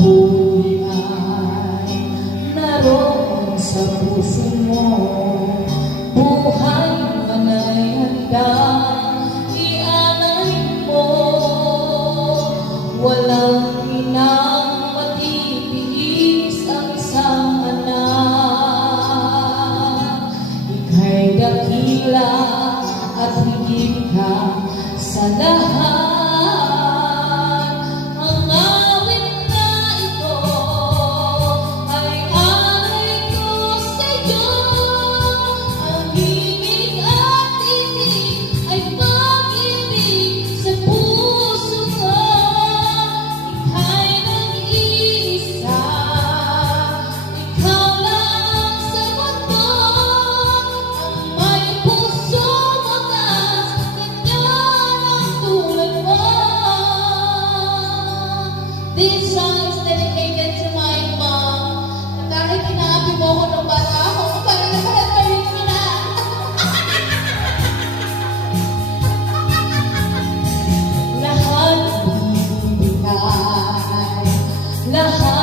mabuti ay naroon sa puso mo. Buhay man ay handang ialay mo. Walang inang matitiis ang isang anak. Ika'y dakila at higit ka sa lahat. Ang awit na ito ay alay ko sa iyo. Ang himig at tinig ay pag-ibig sa puso ko. Ika'y nag-iisa, ikaw lang sa mundo. Ang may puso wagas, ganyan ang tulad mo. This song is dedicated to my mom. At kahit inaapi mo ako nung bata ako, parang nakahatayin mo na. Lahat ibigay, lahat